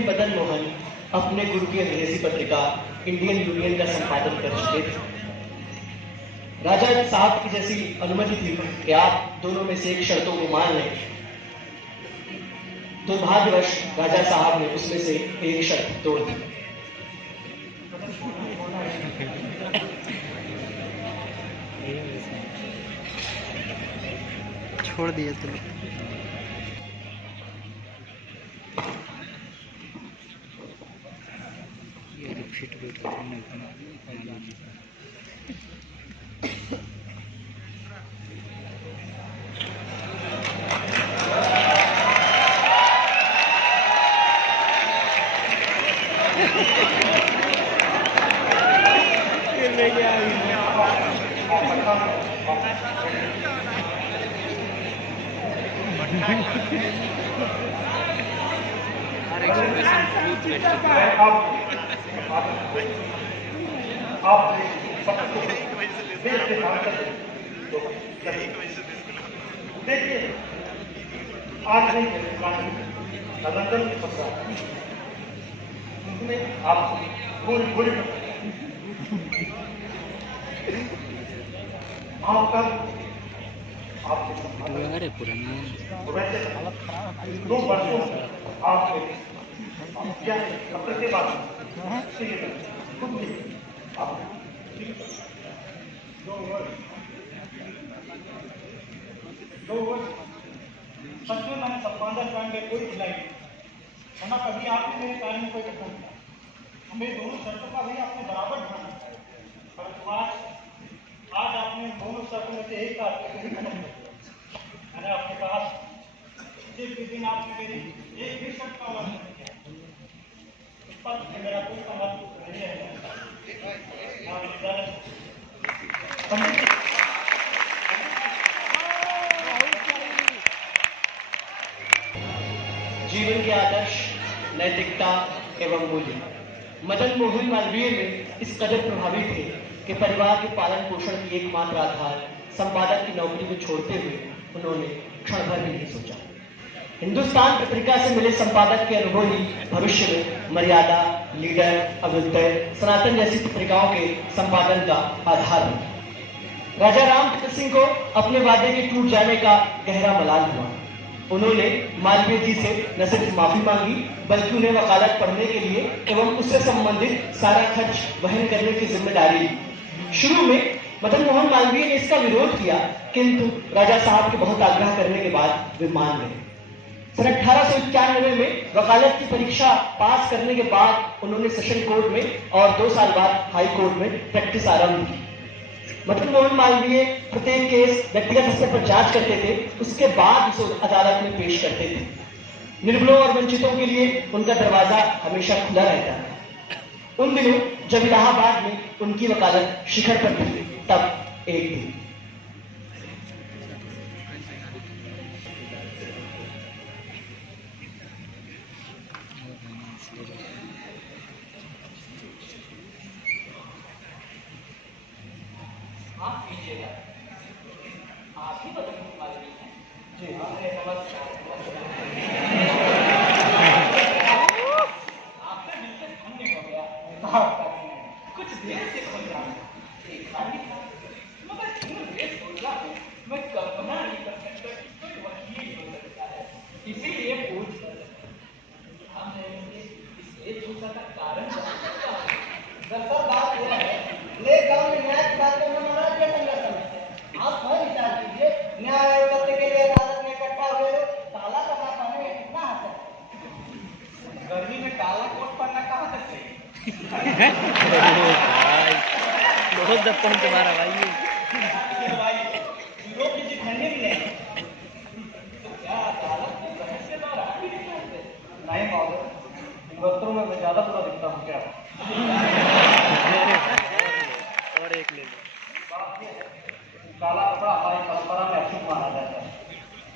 मदन मोहन अपने गुरु की अंग्रेजी पत्रिका इंडियन यूनियन का संपादन कर चुके थे। राजा साहब की जैसी अनुमति थी कि आप दोनों में से एक शर्तों को मान लें। दुर्भाग्यवश राजा साहब ने उसमें से एक शर्त तोड़ दी। छोड़ दिया तुम। ये फिट बैठ देखिए आज नहीं लंदन आप पूरी पूरी आपका आपके पुराना 2 वर्षों आपके क्या प्रति बात दो वर्ष सच में मैंने संपादन करने कोई खिलाई नहीं वरना कभी आपने मेरे कार्य में कोई कठिन नहीं हमें दोनों शर्तों का भी आपने बराबर ध्यान रखा है पर आज आपने दोनों शर्तों में से एक का खत्म कर दिया मैंने आपके पास जिस दिन आपने मेरी एक भी शर्त का उल्लंघन नहीं किया उस पर मेरा कोई समझ नहीं है जीवन के आदर्श, नैतिकता एवं मूल्य मदन मोहन मालवीय में इस कदर प्रभावित थे कि परिवार के पालन पोषण की एकमात्र आधार संपादक की नौकरी को छोड़ते हुए उन्होंने क्षण भर भी नहीं सोचा। हिंदुस्तान पत्रिका से मिले संपादक के अनुभव ही भविष्य में मर्यादा, लीडर, अभ्युदय, सनातन जैसी पत्रिकाओं के संपादन का आधार बना। राजा रामचंद्र सिंह को अपने वादे के टूट जाने का गहरा मलाल हुआ। उन्होंने मालवीय जी से न सिर्फ माफी मांगी बल्कि उन्हें वकालत पढ़ने के लिए एवं उससे संबंधित सारा खर्च वहन करने की जिम्मेदारी दी। शुरू में मदन मोहन मालवीय ने इसका विरोध किया किंतु राजा साहब के बहुत आग्रह करने के बाद वे मान गए। सन 1891 में वकालत की परीक्षा पास करने के बाद उन्होंने सेशन कोर्ट में और 2 साल बाद हाई कोर्ट में प्रैक्टिस आरंभ की। मदन मोहन मालवीय प्रत्येक केस व्यक्तिगत स्तर पर जांच करते थे, उसके बाद उसे अदालत में पेश करते थे। निर्बलों और वंचितों के लिए उनका दरवाजा हमेशा खुला रहता था। उन दिनों जब इलाहाबाद में उनकी वकालत शिखर पर थी तब एक दिन आप कीजिएगा आप ही मदन मोहन मालवीय हैं जी हाँ नमस्कार आपका दिलचस्प धन्य हो गया कुछ देर से खोज रहा हूँ मगर क्यों देर सोच रहा हूँ मैं कल्पना नहीं कर सकता कि कोई वकील हो सकता है इसीलिए पूछ इसलिए पूछा का कारण जान सकता हूँ दरअसल बात यह है ले गांव में न्याय की बात करना महाराज क्या संगठन है आप स्वयं विचार कीजिए न्याय और सत्य के लिए अदालत में इकट्ठा हुए हो काला कपड़ा पहने कितना हंस है गर्मी में काला कोट पहनना कहाँ तक सही बहुत दप्पन तुम्हारा भाई यूरोप की ठंडे भी नहीं तो क्या अदालत में बहस के दौरान भी नहीं महोदय इन वस्त्रों में मैं ज्यादा बुरा दिखता हूँ क्या और एक ले लो। काला कपड़ा हमारी परंपरा में अशुभ माना जाता है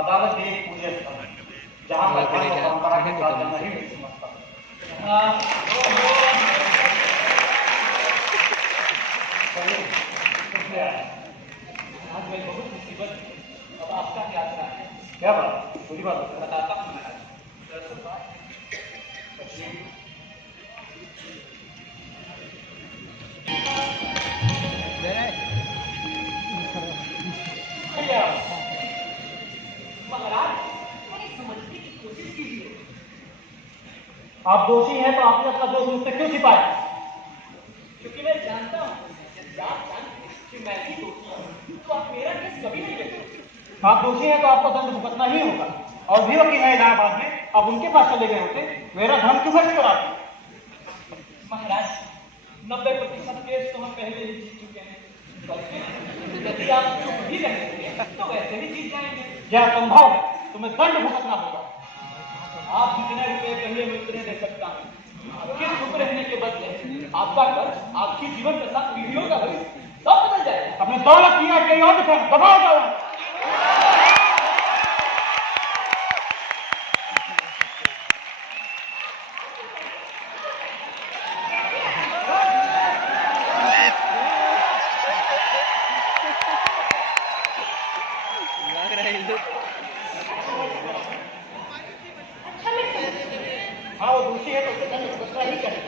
अदालत एक पूज्य स्थल जहाँ पर परंपरा के साथ जाना ही नहीं समझता आज मैं बहुत मुसीबत अब आपका क्या है क्या बात पूरी बात बताता हूँ महाराज, मैंने समझने की कोशिश कीजिए। आप दोषी हैं तो आपने अपना दोष मुझसे क्यों छिपाया? क्योंकि मैं जानता हूँ यदि आप जानते कि मैं ही दोषी हूँ तो आप मेरा केस कभी नहीं ले सकते। आप दोषी हैं तो आपको दंड भुगतना ही होगा। और भी वकील है इलाहाबाद में, अब उनके पास चले गए होते, मेरा धर्म क्यों खर्च कराते? महाराज, 90% केस तो हम पहले ही जीत चुके हैं। बल्कि यदि आप चुप भी रहेंगे तो वैसे ही जीत जाएंगे। यह असंभव है, तुम्हें दंड भुगतना होगा। आप जितने रुपए कहिए मैं उतने दे सकता हूँ। आपके चुप रहने के बदले आपका कर्ज, आपकी जीवन दशा, पीढ़ियों का भविष्य सब बदल जाएगा। अपने दौलत की कहीं और दिखाना, दबाओ जाओ। लग रहा है लोग हाँ, वो दोषी है तो उसे दंड भुगतना ही करेगा।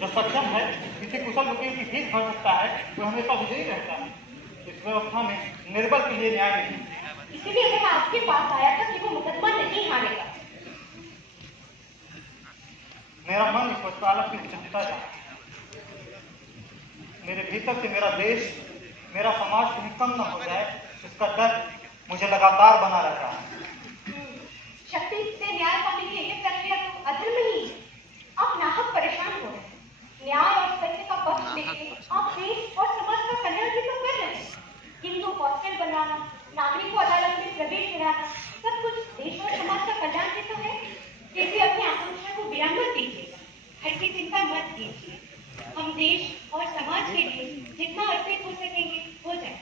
जो सक्षम है, किसी कुशल वकील की फीस भर सकता है, वो हमेशा विजयी रहता है। इस व्यवस्था में निर्बल के लिए न्याय नहीं। इसीलिए मैं आपके पास आया था कि वो मुकदमा नहीं हारेगा। मेरा मन इस वस्त्रालय की उच्चता है। मेरे भीतर से मेरा देश, मेरा समाज कहीं कम न हो जाए, इसका डर मुझे लगातार बना रहता है। शक्ति से न्याय पाने की यह प्रक्रिया तो अधर्म ही है। आप नाहक परेशान हो रहे हैं। न्याय और सत्य का पक्ष लेके आप देश और समाज का कल्याण भी तो कर रहे हैं। हिंदू हॉस्टल बनाना, नागरिक को अदालत में प्रवेश दिलाना, सब कुछ देश और समाज का कल्याण भी तो है। फिर भी अपनी आकांक्षा को विराम मत दीजिएगा, हर की चिंता मत कीजिए। हम देश और समाज के लिए जितना अर्पित हो सकेंगे हो जाए।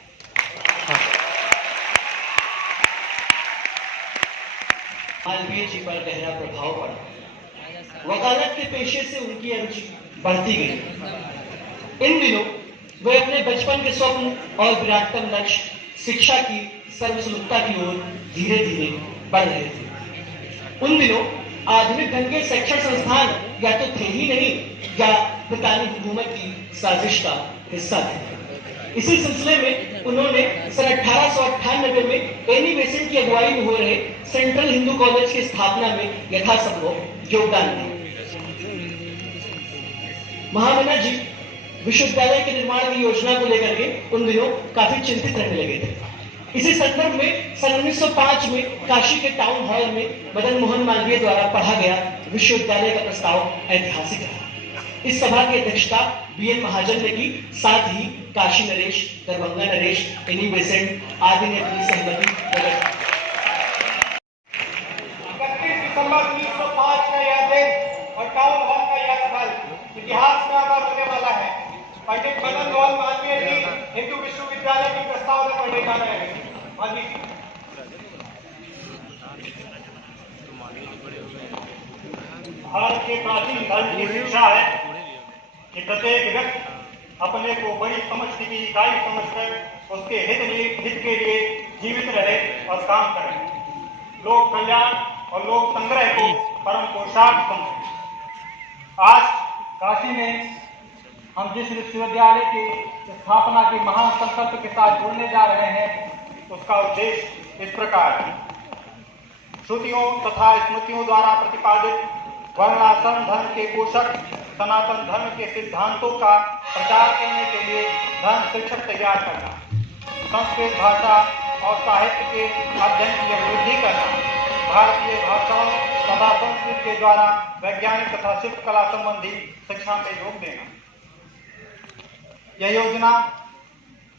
मालवीय जी पर गहरा प्रभाव पड़ा। वकालत के पेशे से उनकी अरुचि बढ़ती गई। इन दिनों वे अपने बचपन के स्वप्न और विराटतम लक्ष्य शिक्षा की सर्वसुलभता की ओर धीरे धीरे बढ़ रहे थे। उन दिनों आधुनिक ढंग के शिक्षण संस्थान या तो थे ही नहीं या ब्रितानी हुकूमत की साजिश का हिस्सा थे। इसी सिलसिले में उन्होंने सन 1898 में एनी बेसेंट की अगुवाई में हो रहे सेंट्रल हिंदू कॉलेज की स्थापना में यथासंभव योगदान दिया। महामना जी विश्वविद्यालय के निर्माण की योजना को लेकर के उन दिनों काफी चिंतित रहने लगे थे। इसी संदर्भ में सन 1905 में काशी के टाउन हॉल में मदन मोहन मालवीय द्वारा पढ़ा गया विश्वविद्यालय का प्रस्ताव ऐतिहासिक रहा। इस सभा की अध्यक्षता बीएन महाजन ने की। साथ ही काशी नरेश, दरभंगा नरेश, एनी बेसेंट आदि ने अपनी सहमति प्रकट की। 31 दिसंबर 1905 का यह दिन और टाउन हॉल का यह स्थल इतिहास में अमर होने वाला है। पंडित मदन मोहन मालवीय जी हिंदू विश्वविद्यालय की प्रस्तावना पढ़ने जा रहे हैं। भारत के प्राचीन धर्म की शिक्षा है कि प्रत्येक व्यक्ति अपने को बड़ी समष्टि की इकाई समझकर उसके हित के लिए जीवित रहे और काम करे। लोक कल्याण और लोक संग्रह को परम पुरुषार्थ समझे। आज काशी में हम जिस विश्वविद्यालय की स्थापना के महान संकल्प के साथ जुड़ने जा रहे हैं, उसका उद्देश्य इस प्रकार है। श्रुतियों तथा स्मृतियों द्वारा प्रतिपादित वर्णाश्रम धर्म के पोषक सनातन धर्म के सिद्धांतों का प्रचार करने के लिए धर्म शिक्षक तैयार करना, संस्कृत भाषा और साहित्य के अध्ययन की अभिवृद्धि करना, भारतीय भाषाओं तथा संस्कृत के द्वारा वैज्ञानिक तथा शिल्पकला संबंधी शिक्षा में योग देना। यह योजना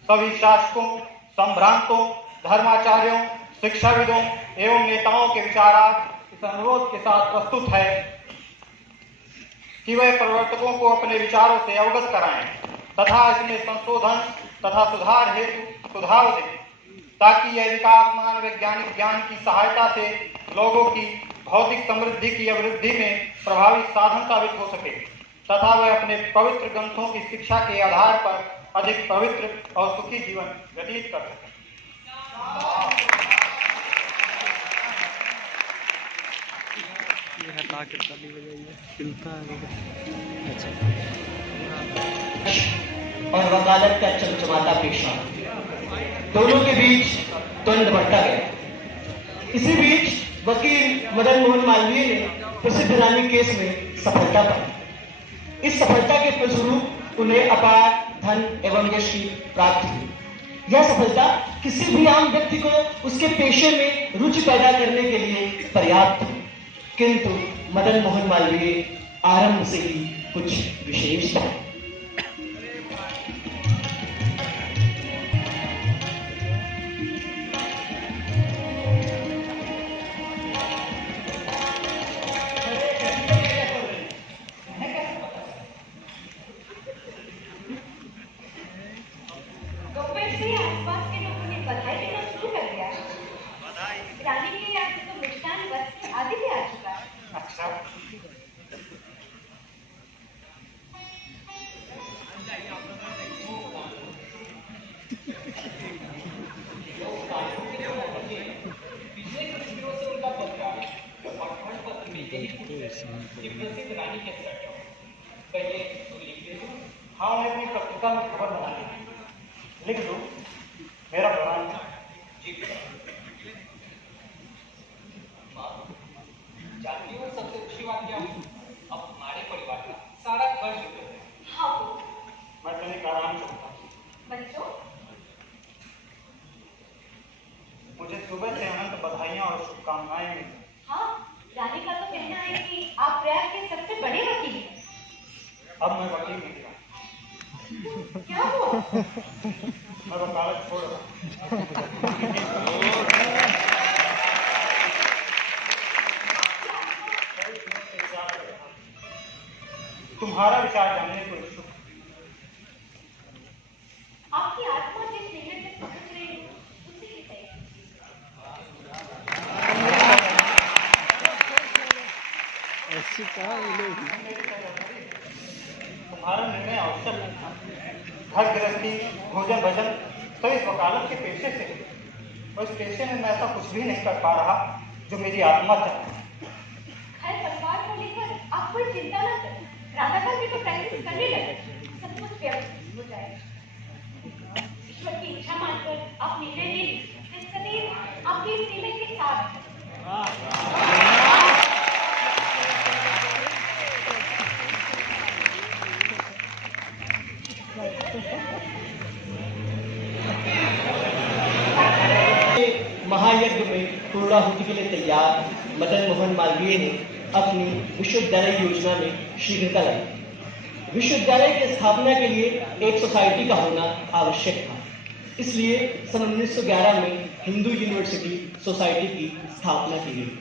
सभी शासकों, संभ्रांतों, धर्माचार्यों, शिक्षाविदों एवं नेताओं के विचारार्थ इस अनुरोध के साथ प्रस्तुत है कि वे प्रवर्तकों को अपने विचारों से अवगत कराएं तथा इसमें संशोधन तथा सुधार हेतु सुझाव दें, ताकि यह विकासमान वैज्ञानिक ज्ञान की सहायता से लोगों की भौतिक समृद्धि की अभिवृद्धि में प्रभावी साधन साबित हो सके तथा वे अपने पवित्र ग्रंथों की शिक्षा के आधार पर अधिक पवित्र और सुखी जीवन व्यतीत कर सकें। आके ताली बजाइए खिलता है। अच्छा और वकालत का चमचमाता पेशा, दोनों के बीच द्वंद्व बढ़ता गया। इसी बीच वकील मदन मोहन मालवीय ने प्रसिद्ध रानी केस में सफलता पाई। इस सफलता के फलस्वरूप उन्हें अपार धन एवं यश की प्राप्ति हुई। यह सफलता किसी भी आम व्यक्ति को उसके पेशे में रुचि पैदा करने के लिए पर्याप्त थी, किंतु मदन मोहन मालवीय आरंभ से ही कुछ विशेष था। हाँ, मैं अपनी पत्रिका में खबर बना लिख दूं, मेरा बयान जानती हूँ सबसे अच्छी बात क्या हुई? अब हमारे परिवार का सारा खर्च उठे है। हाँ मैं तुम्हें आराम चाहता हूँ। बच्चों, मुझे सुबह से अनंत बधाइयाँ और शुभकामनाएं मिली। हाँ, रानी का तो कहना है कि आप प्रयाग के सबसे बड़े वकील हैं। अब मैं वकील नहीं रहा, क्या हुआ? मैं वकालत छोड़ रहा हूँ। तुम्हारा विचार जानने को इच्छुक हूं। आपकी आत्मा जिस निर्णय में पहुंच रही है उसे ही सही। ऐसी कहाँ मिलेगी? तुम्हारा निर्णय आवश्यक है। घर गृहस्थी, भोजन भजन तो इस वकालत के पेशे से है। और इस पेशे में मैं ऐसा कुछ भी नहीं कर पा रहा जो मेरी आत्मा चाहती है। घर परिवार को लेकर आप कोई चिंता न करें। राधाकांत भी तो प्रैक्टिस करने लगे, सब कुछ व्यवस्थित हो जाएगा। ईश्वर की इच्छा मानकर आप निर्णय ले लीजिए। सदैव आपके इस निर्णय के साथ महायज्ञ में पूर्णाहुति के लिए तैयार मदन मोहन मालवीय ने अपनी विश्वविद्यालय योजना में शीघ्रता लाई। विश्वविद्यालय की स्थापना के लिए एक सोसाइटी का होना आवश्यक था, इसलिए सन 1911 में हिंदू यूनिवर्सिटी सोसाइटी की स्थापना की गई।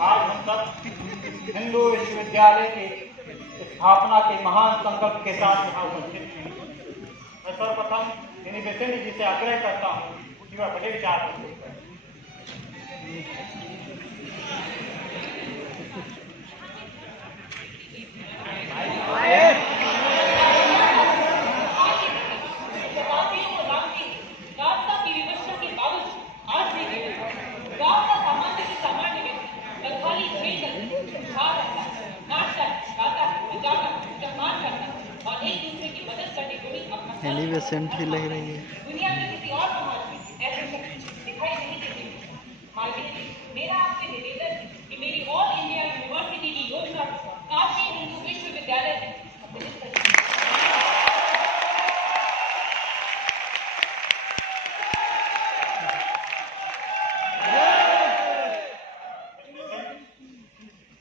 आज हम सब हिंदू विश्वविद्यालय के स्थापना के महान संकल्प के साथ यहाँ उपस्थित हैं। मैं सर्वप्रथम इन्हीं बेसेंट जी से आग्रह करता हूँ कि वह बड़े विचार प्रस्तुत करें। एलिवेशन भी लग रही है। दुनिया में किसी और समाज में ऐसे शख्स दिखाई नहीं देते। मालवीय जी, मेरा आपसे निवेदन है कि मेरी ऑल इंडिया यूनिवर्सिटी की योजना को काशी हिंदू विश्वविद्यालय में सम्मिलित करें।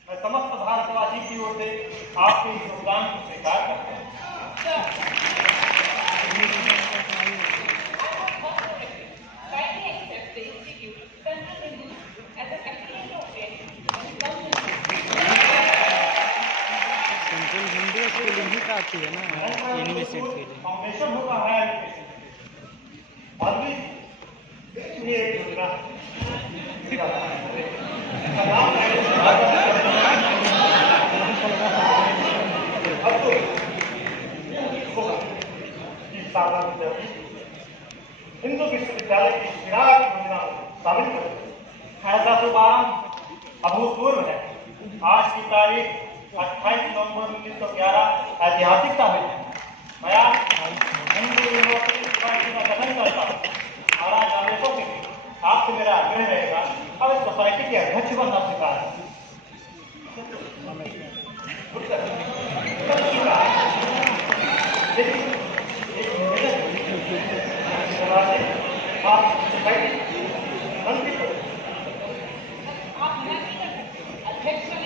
मैं समस्त भारतवासी की ओर से आपके इस योगदान को स्वीकार करता हूँ। सेंट्रल हिंदी स्कूलिंग ही आती है ना यूनिवर्सिटी के लिए। फाउंडेशन होगा है और भी ये योजना अब तो हिंदू विश्वविद्यालय की विराट योजना साबित करें। फैसला शुभारंभ अभूतपूर्व है। आज की तारीख 28 नवंबर 1911 ऐतिहासिक साबित है। मैं हिंदू यूनिवर्सिटी सोसाइटी का गठन करता हूँ और आज आवेशों के लिए आपसे मेरा आग्रह रहेगा अब इस सोसाइटी के अध्यक्ष बनना स्वीकार करें। आप सोसाइटी आप मना नहीं कर सकते। अध्यक्ष